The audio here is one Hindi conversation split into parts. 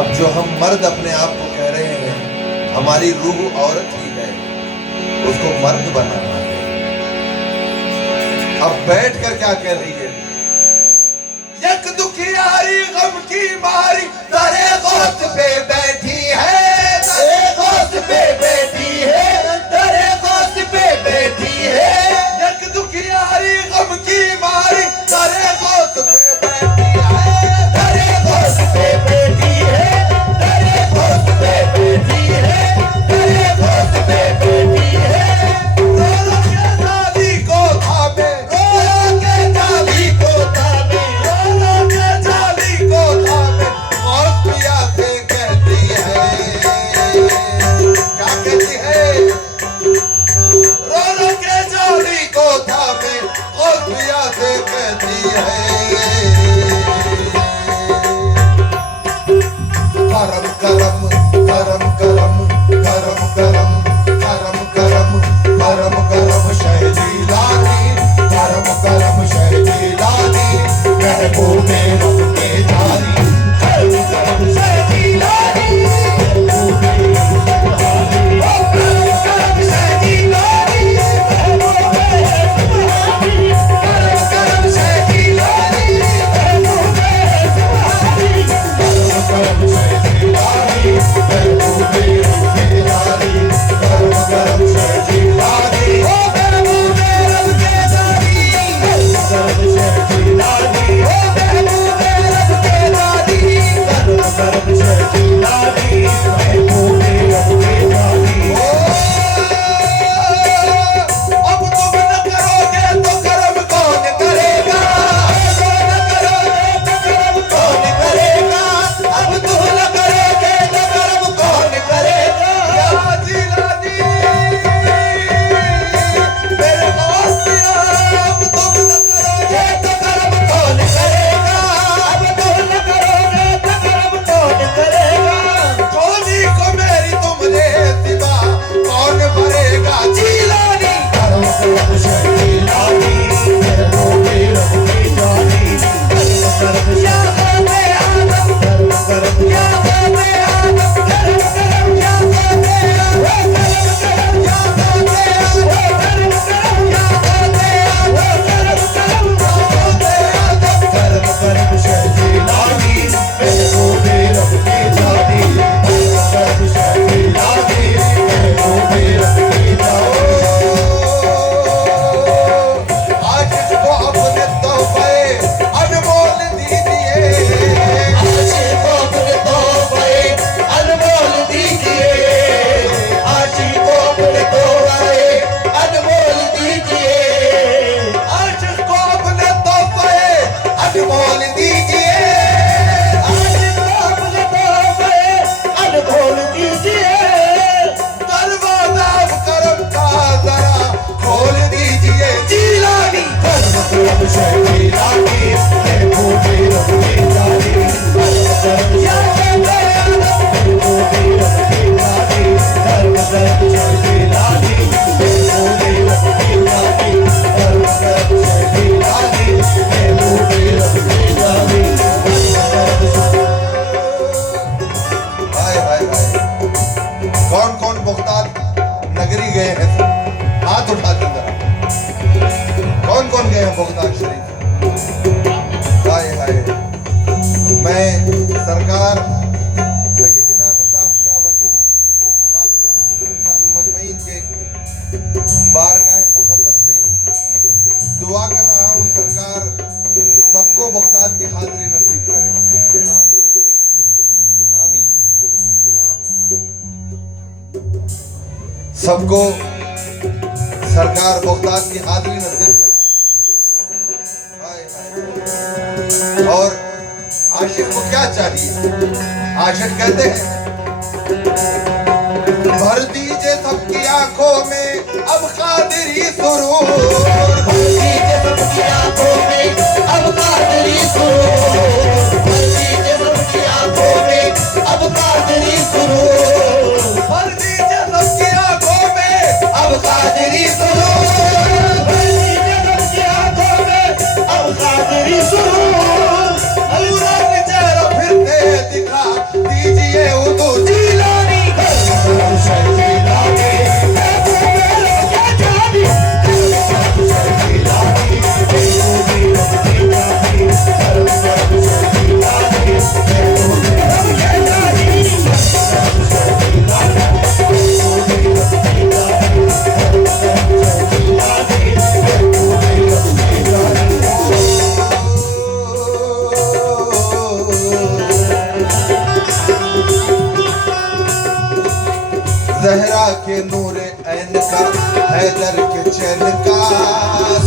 अब जो हम मर्द अपने आप को कह रहे हैं, हमारी रूह औरत ही है, उसको मर्द बनाना है। अब बैठ कर क्या कह रही है? यक दुखियारी गम की मारी तारे गोद पे बैठी है, तारे गोद पे बैठी है, तारे गोद पे बैठी है। यक दुखियारी गम की मारी तारे गोद पे बैठी है, तारे गोद पे बैठी है, तारे गोद पे बैठी है, तारे गोद पे बैठी है। रोलो के जाली को थामे, रोलो के जाली को थामे, रोलो के जाली को थामे, और पिया से कहती है, क्या कहती है? रोलो के जाली को थामे, और पिया से कहती है, करम करम करम करम करम करम करम करम करम करम शहदी लानी, करम करम शहदी लानी, महबूबे रब के जानी, करम करम शहदी लानी, महबूबे रब के जानी, करम करम शहदी लानी, महबूबे रब के जानी, करम करम शहदी लानी, महबूबे रब के जानी, करम करम शहदी लानी, महबूबे रब के जानी, करम करम शहदी लानी, ओ महबूबे रब के जानी, करम करम शहदी लानी, ओ महबूबे रब के जानी, करम करम शहदी लानी, महबूबे रब के जानी। अब तुम न करोगे तो करम कौन करेगा? अब तुम न करोगे तो करम कौन करेगा? अब तुम न करोगे तो करम कौन करेगा? या जिलानी मेरे औसिया, अब तुम न करोगे तो करम कौन करेगा? अब तुम न करोगे तो करम कौन करेगा? चोली को मेरी तुमने सिवा कौन भरेगा? जिलानी करम करम शहदी लानी, महबूबे रब के जानी, करम करम या गौबे आदम, करम करम या गौबे आदम, करम करम या गौबे आदम, करम करम या गौबे आदम, करम करम या गौबे आदम, करम करम या गौबे आदम, करम करम शहदी लानी, महबूबे रब के जानी, करम करम शहदी लानी, महबूबे रब के जानी। आशिक को अपने तोहफे अनमोल दीजिए, आशिक को अपने तोहफे अनमोल दीजिए, आशिक को अपने तोहफे अनमोल दीजिए, आशिक को अपने तोहफे अनमोल दीजिए, आशिक को अपने तोहफे अनमोल दीजिए। दरवाजा करम का जरा खोल दीजिए, जिलानी करम करम शहदी लानी, महबूबे रब के जानी, करम करम या गौबे आदम, महबूबे रब के जानी, करम करम शहदी लानी, महबूबे रब के जानी, करम करम शहदी लानी, महबूबे रब के जानी, करम करम। हाय हाय हाय, कौन कौन बगदाद नगरी गए हैं? हाथ उठा दे जरा, कौन कौन गए हैं बगदाद शरीफ? हाय हाय, मैं सरकार सैयदना रज़ाक शाह वली क़ादिर मजमईन के बारगाह मुक़द्दस से दुआ कर रहा हूँ, सरकार सबको बगदाद की हाज़िरी नसीब करे। आमीन आमीन। सबको सरकार बगदाद की हाज़िरी नसीब करे। हाय हाय। और आशिक को क्या चाहिए? आशिक कहते हैं, भर दीजिए सबकी आंखों में अब कादिरी सुरूर, भर दीजिए सबकी आंखों में अब कादिरी सुरूर, भर दीजिए सबकी आंखों में अब कादिरी सुरूर, भर दीजिए सबकी आंखों में अब कादिरी सुरूर, भर दीजिए सबकी आंखों में अब कादिरी सुरूर। नूरानी चेहरा फिर से दिखा दीजिए जहरा के नूर ऐन का, हैदर के चैन का,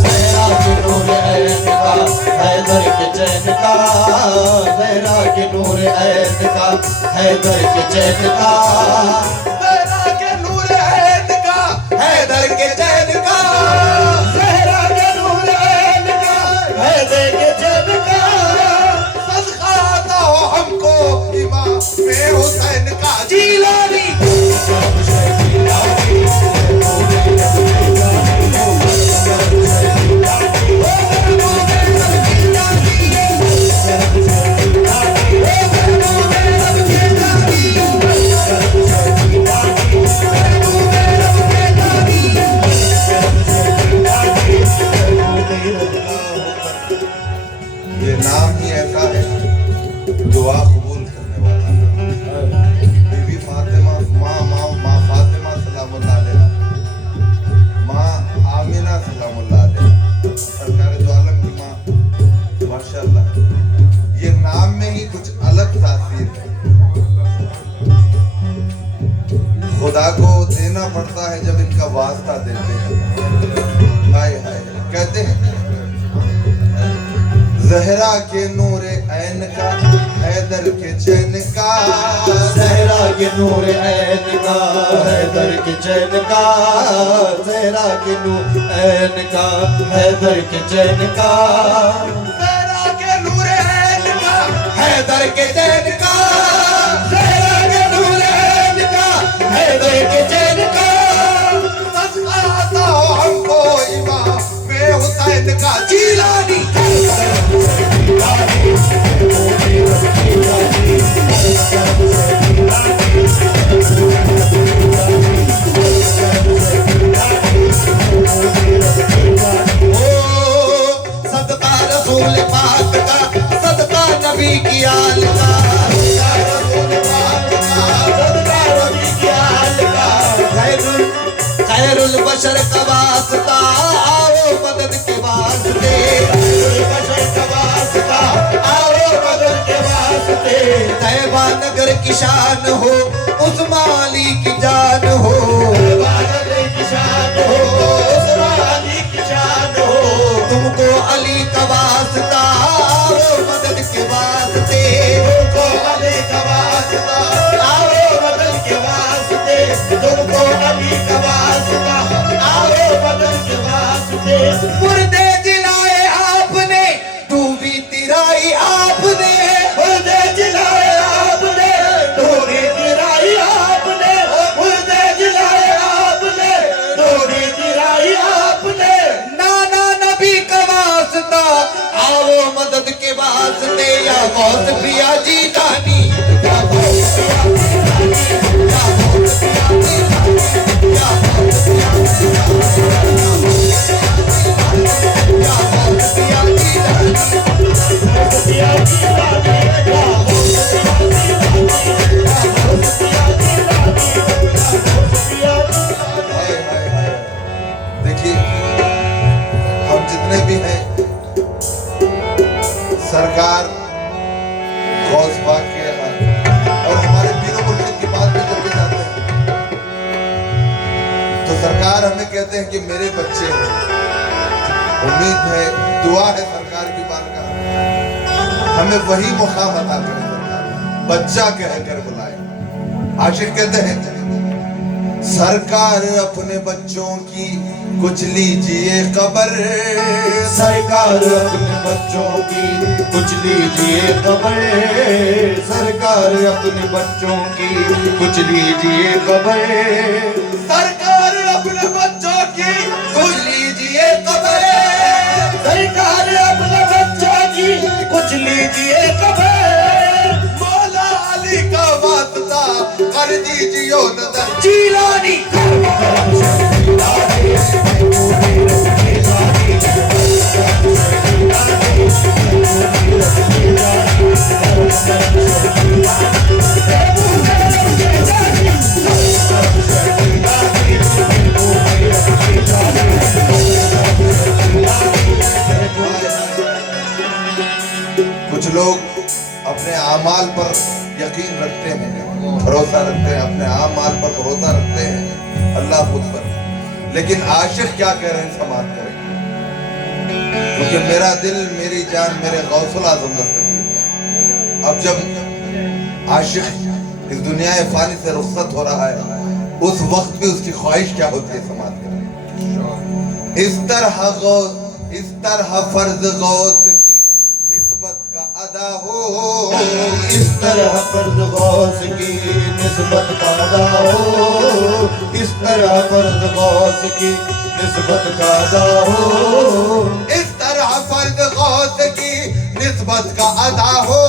जहरा के नूर ऐन का, हैदर के चैन का, जहरा के नूर ऐन का, हैदर के चैन का, जहरा के नूर ऐन का, हैदर के चैन का, जहरा के नूर ऐन का, हैदर के चैन का, सदका दो हमको इमाम हुसैन का। जीलानी ये नाम ही ऐसा है, दुआ कबूल करने वाला। बीबी फातिमा, माँ फातिमा सलामुल्लाह अलैहा, माँ आमिना सलामुल्लाह अलैहा, सरकार दो आलम की माँ, माशाअल्लाह। ये नाम में ही कुछ अलग तासीर है। खुदा को देना पड़ता है जब इनका वास्ता देते हैं। हाय हाय कहते हैं, जहरा के नूर ऐन का, हैदर के चैन का, जहरा के नूर ऐन का, हैदर के चैन का, जहरा के नूर ऐन का, हैदर के चैन का, जहरा के नूर ऐन का, हैदर के चैन का, जहरा के नूर ऐन का, हैदर के चैन का, सदका दो हमको इमाम हुसैन का। जीलानी सदका रसूल पाक का, सदका नबी की आल का, सदका रसूल पाक का, सदका नबी की आल का, खैरुल बशर का वास्ता, आओ मदद के वास्ते, खैरुल बशर का वास्ता, आओ मदद के वास्ते, तैबा नगर की शान हो, उस्मान अली की जान हो, तैबा नगर की शान हो, उस्मान अली की शान हो, तुमको अली का वास्ता, आओ मदद के वास्ते, तुमको अली का वास्ता, आओ मदद के वास्ते, तुमको अली का वास्ता, आओ मदद के वास्ते, मुर्दे जिलाए आपने, डूबी तिराई आपने, मुर्दे जिलाए आपने, डूबी तिराई आपने, मुर्दे जिलाए आपने, डूबी तिराई आपने, नाना नबी का वास्ता, आओ मदद के वास्ते, या बहुत पिया जी दानी, या बहुत पिया जी दानी, या बहुत पिया जी दानी, या बहुत पिया जी दानी, या बहुत पिया जी दानी, बहुत पिया जी दानी, या बहुत पिया जी दानी, या बहुत पिया जी दानी। हाय हाय हाय। देखिए, हम जितने भी हैं, सरकार गौस पाक के यहाँ और हमारे पीरों मुर्शिद की बात में जब भी जाते हैं तो सरकार हमें कहते हैं कि मेरे बच्चे हैं। उम्मीद है, दुआ है सरकार की बारगाह में, हमें वही मुकाम अता करे सरकार, बच्चा कहकर बुलाए। आशिक कहते हैं, सरकार अपने बच्चों की कुछ लीजिए खबर, सरकार अपने बच्चों की कुछ लीजिए खबर, सरकार अपने बच्चों की कुछ लीजिए खबर, सरकार अपने बच्चों की कुछ लीजिए खबर, सरकार अपने बच्चों की कुछ लीजिए खबर, मौला अली का वास्ता कर दीजिए नजर। जीलानी कुछ लोग अपने आमाल पर यकीन रखते हैं, भरोसा रखते हैं, अपने आमाल पर भरोसा रखते हैं अल्लाह खुद पर। लेकिन आशिक क्या कह रहे हैं समाज करें, क्योंकि मेरा दिल मेरी जान मेरे गौसुल आजम दस्तगीर है। अब जब आशिक इस दुनिया फानी से रुखसत हो रहा है, उस वक्त भी उसकी ख्वाहिश क्या होती है समाज करें। इस तरह फर्ज गौस की निस्बत का अदा हो, इस तरह फर्ज गौस की निस्बत का अदा हो, इस तरह फर्ज गौस की निस्बत का अदा हो, इस तरह फर्ज गौस की निस्बत का अदा हो,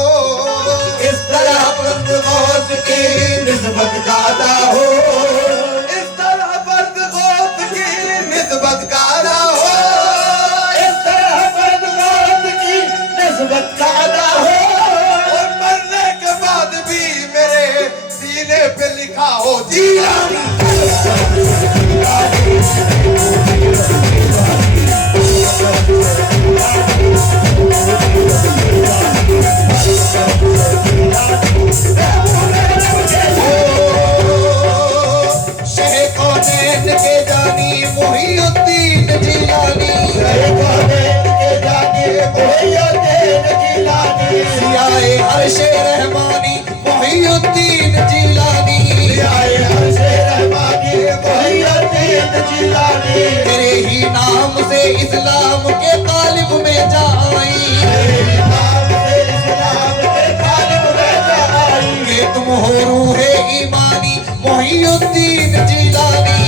इस तरह फर्ज गौस की निस्बत का अदा हो, इस तरह फर्ज गौस की निस्बत का अदा हो, इस तरह फर्ज गौस की निस्बत का अदा हो। और मरने के बाद भी मेरे सीने पे लिखा हो जीलानी। के जानी मुहीउद्दीन जिलानी, के जानी मुहीउद्दीन जिलानी, सियाए अर्शे रहमानी मुहीउद्दीन जिलानी, सियाए अर्शे रहमानी मुहीउद्दीन जिलानी, तेरे ही नाम से इस्लाम के तालिब में जाई, तेरे ही नाम से इस्लाम के तालिब में जाई, कि तुम हो रूहे ईमानी मुहीउद्दीन जिलानी,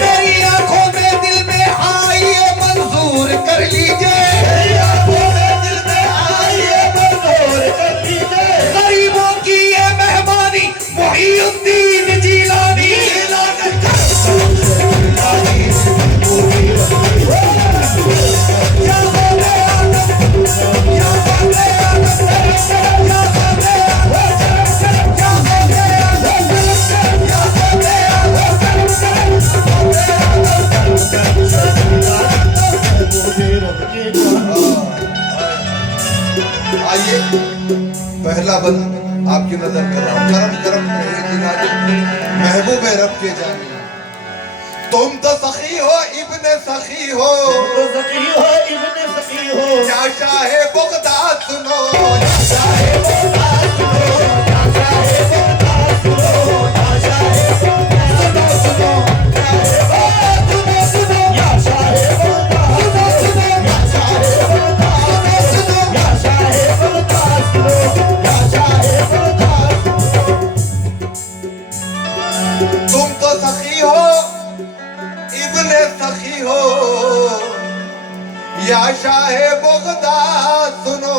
मेरी आंखों में दिल में आइए मंजूर कर लीजिए, मेरी आंखों में दिल में आइए मंजूर कर लीजिए, गरीबों की ये मेहमानी मुहीउद्दीन जिलानी। आइए पहला बंद आपकी नजर कर रहा हूं। करम करम रहे जिनादे महबूब रब के जाने, तुम तो सखी हो इब्ने सखी हो, सखी हो इब्ने सखी हो, या शाहे बगदाद सुनो, या शाहे बगदाद सुनो, या शाहे बगदाद सुनो, या शाहे बगदाद सुनो, सुनो, या शाहे बगदाद सुनो, या शाहे बगदाद सुनो, या शाहे बगदाद सुनो, या शाहे बगदाद सुनो। तुम तो सखी हो इब्ने सखी हो, या शाहे बगदाद सुनो,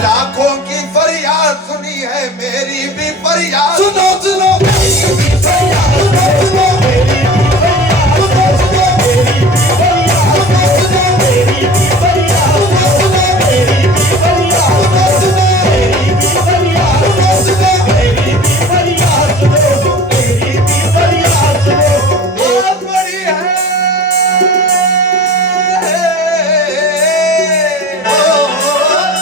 लाखों की फरियाद सुनी है मेरी भी फरियाद सुनो, सुनो, मेरी भी फरियाद सुनो, सुनो, मेरी भी फरियाद सुनो, सुनो, मेरी भी फरियाद सुनो, सुनो, मेरी भी फरियाद सुनो, सुनो, मेरी भी फरियाद सुनो, सुनो, मेरी भी फरियाद सुनो, सुनो, मेरी भी फरियाद सुनो, मेरी भी फरियाद सुनो। बहुत बड़ी है,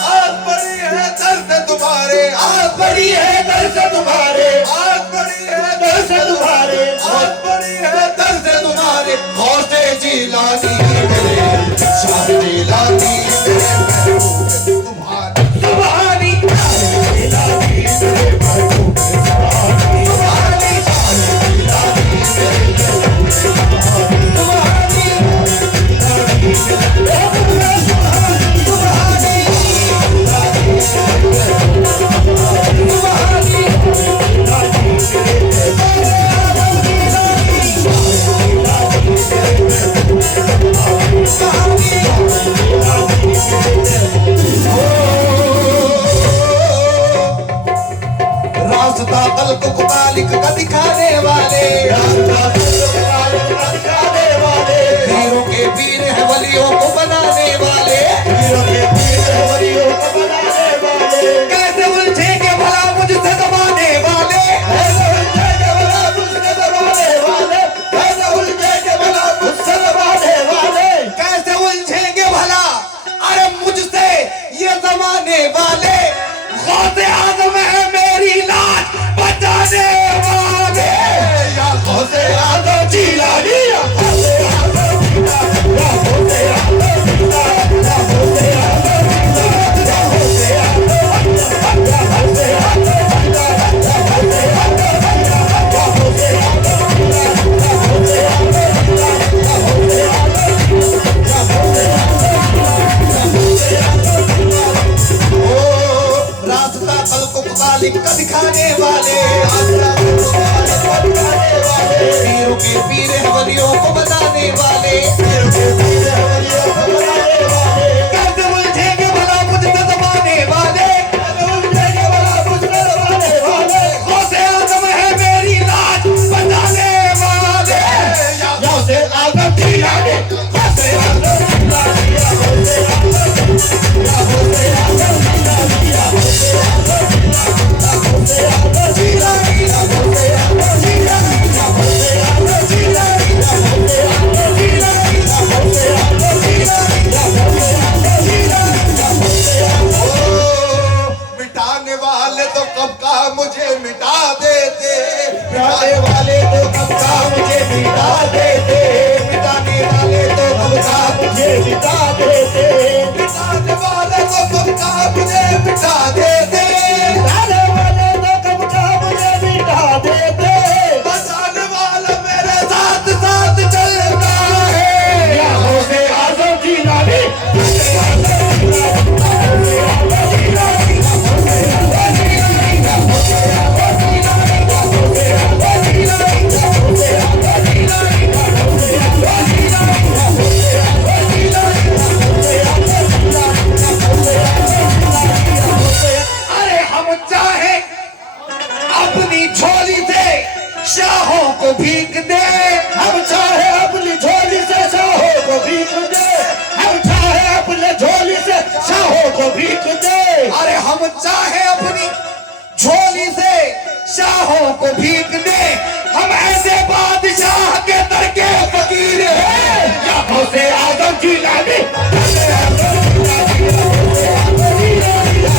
आज बड़ी है दर्द तुम्हारे, आज बड़ी है दर्द तुम्हारे, आज बड़ी है दर्द तुम्हारे, आज बड़ी है दर्द तुम्हारे, गौसे जिलानी मेरे शाह जिलानी मेरे महबूब तुम्हारे सुभानी, जिलानी मेरे महबूब सुभानी, सुभानी जिलानी मेरे महबूब सुभानी, सुभानी जिलानी मेरे महबूब सुभानी, सुभानी जिलानी मेरे महबूब सुभानी, जिलानी मेरे महबूब सिक्का दिखाने वाले, पीरों के पीर हवलियों को बताने वाले, कर्ज मुझेंगे भला मुझसे दबाने वाले, गौसे आजम है मेरी लाज बचाने वाले, गौसे आजम जिलानी, गौसे आजम जिलानी, गौसे आजम मिटाने वाले तो कब का मुझे मिटा देते, मिटाने वाले तो कब का मुझे मिटा देते, मिटाने वाले तो कब का मुझे मिटा देते, मिटाने वाले तो कब का मुझे मिटा देते, मिटाने वाले तो कब का मुझे मिटा देते, बचाने वाला मेरे साथ साथ साथ चलता है, या गौसे आजम जिलानी, गौसे आजम जिलानी, गौसे आजम अरे हम चाहे अपनी झोली से शाहों को भीग दे, हम चाहे अपनी झोली से शाहों को भीग दे, हम चाहे अपने झोली से शाहों को भीग दे, अरे हम चाहे अपनी झोली से शाहों को भीग दे, हम ऐसे बादशाह के दर के फकीर हैं, या गौसे आजम जिलानी, गौसे आजम जिलानी, गौसे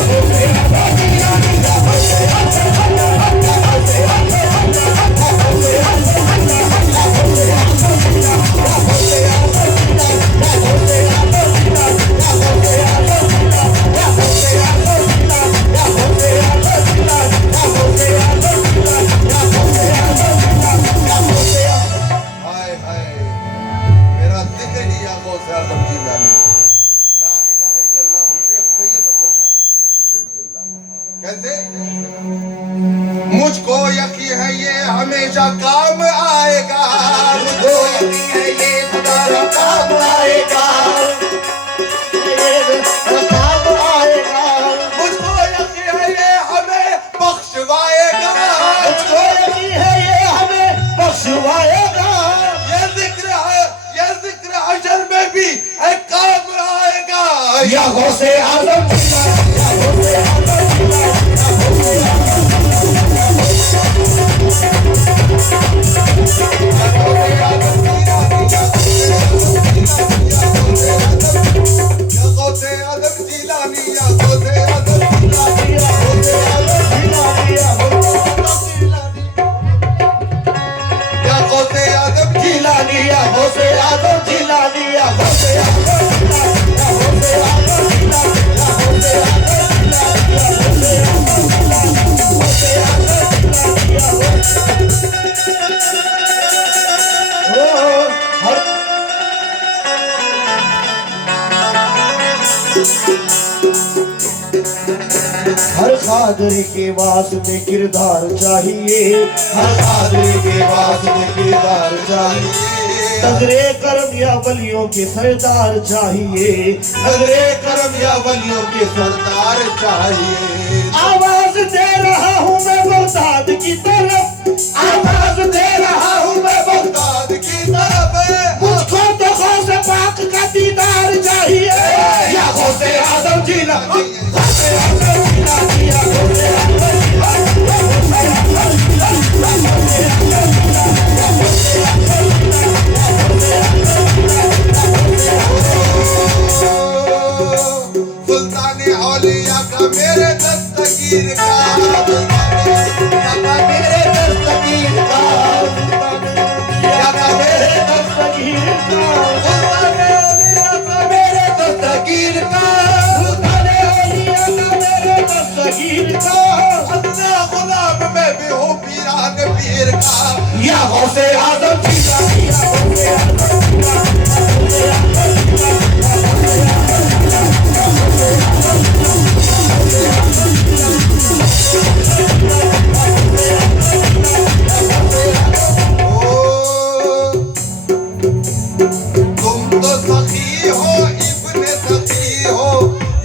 आजम जिलानी, गौसे आजम जिलानी, गौसे आजम हाय हाय मेरा दिल ही या गौसे आजम जिलानी, ला इलाहा इल्लल्लाह शेख सैयद अब्दुल कादिर जिलानी। कैसे मुझको यकीन है ये हमेशा काम आएगा, मुझको यकीन है ये तुम्हारा काम आएगा, काम आएगा, मुझको यकीन है ये हमें बख्शवाएगा, मुझको यकीन है ये हमें बख्शवाएगा, ये जिक्र अशर में भी एक काम आएगा, या गौसे आजम जिलानी, या गौसे आजम जिलानी, या गौसे आजम हर कादरी के वास्ते किरदार चाहिए, हर कादरी के वास्ते किरदार चाहिए, नजरे करम या वलियों के सरदार चाहिए, नजरे करम या वलियों के सरदार चाहिए। आवाज दे रहा हूँ मैं बगदाद की तरफ, आवाज दे रहा हूँ मैं बगदाद की तरफ, मुझको तो गौसे पाक का दीदार चाहिए, या गौसे आजम जिलानी, गौसे आजम जिलानी, या गौसे आजम जिलानी, या गौसे आजम जिलानी, या गौसे आजम जिलानी, या गौसे आजम जिलानी, या गौसे आजम जिलानी, या गौसे सुल्तान औलिया का मेरे दस्तगीर का, मेरे दस्तगीर का, या मेरे दस्तगीर का, सुल्तान औलिया का मेरे दस्तगीर का, सुल्तान औलिया का मेरे दस्तगीर का, अपना गुलाम मैं भी हूँ पीरान पीर का, या गौसे आजम जिलानी, या गौसे आजम जिलानी, या गौसे आजम जिलानी, या गौसे आजम जिलानी, या गौसे आजम जिलानी, या गौसे आजम जिलानी, सखी हो इब्ने सखी हो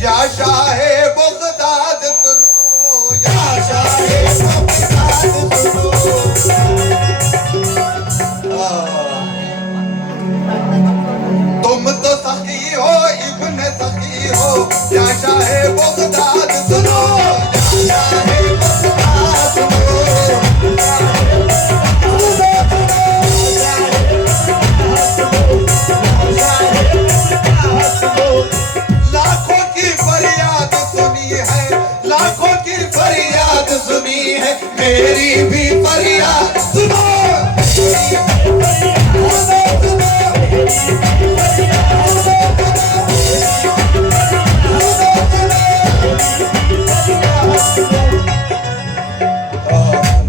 या शाहे बगदाद सुनो या शाहे बगदाद सुनो। तुम तो सखी हो इब्ने सखी हो या शाहे बगदाद सुनो या शाहे बगदाद सुनो। लाखों की फरियाद सुनी है लाखों की फरियाद सुनी है मेरी भी फरियाद सुनो।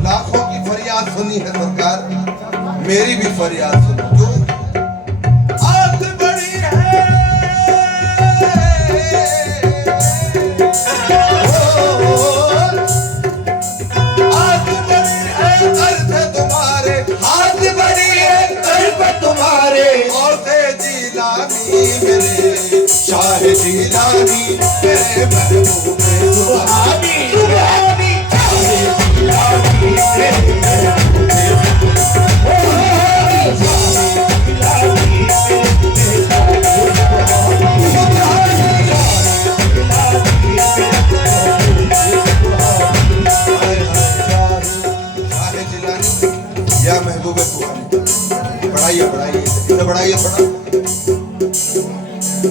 लाखों की फरियाद सुनी है सरकार मेरी भी फरियाद सुनो। क्यों? आग बड़ी है आग बड़ी है दर्द तुम्हारे हाथ बड़ी है दर्द तुम्हारे और से जिलानी मेरे शाह जिलानी मेरे महबूबे सुभानी सुभानी शाह जिलानी मेरे या महबूबे सुभानी। बढ़ाइए बढ़ाइए इसे बढ़ाइए थोड़ा।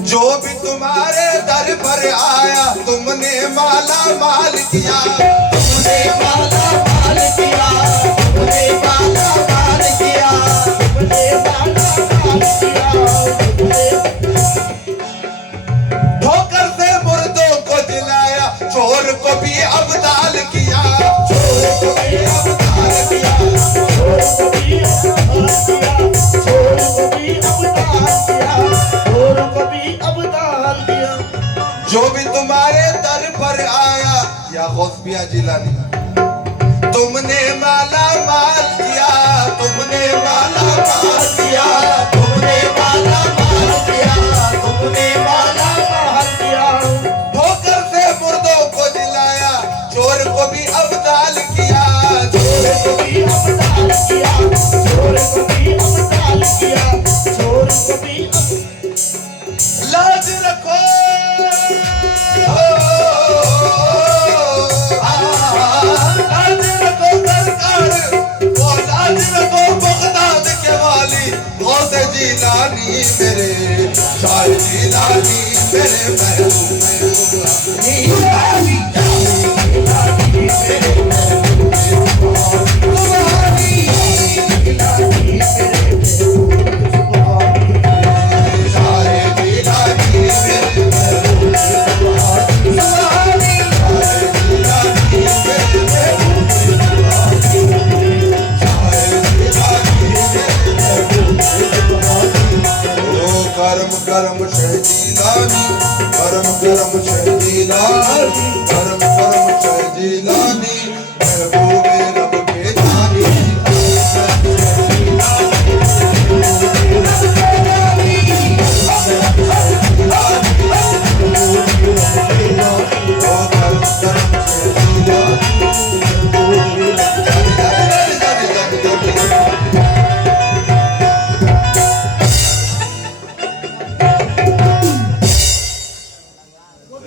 जो भी तुम्हारे दर पर आया तुमने माला माल किया तुमने माला माल किया तुमने माला माल किया तुमने माला माल किया। ठोकर से मुर्दों को जिलाया चोर को भी अब्दाल किया चोर को भी अब्दाल किया चोर को भी अब्दाल किया चोर को भी अब्दाल किया चोर को भी अब्दाल किया। जो भी तुम्हारे दर पर आया या गौसिया जिलानी तुमने माला माल किया तुमने माला माल किया तुमने माला माल किया तुमने माला माल किया। ठोकर से मुर्दों को जिलाया चोर को भी अब्दाल किया चोर को भी अब्दाल किया चोर को भी अब्दाल किया चोर को भी। लाज रखो लाज रखो सरकार वो लाज रखो बगदाद के वाली गौसे जिलानी मेरे शाह जिलानी मेरे महबूबे सुभानी जिलानी मेरे महबूबे सुभानी जिलानी मेरे महबूबे सुभानी शाह जिलानी मेरे महबूबे सुभानी सुभानी शाह जिलानी मेरे महबूबे सुभानी शाह जिलानी मेरे महबूबे सुभानी। ओ करम करम शह जिलानी करम करम शह जिलानी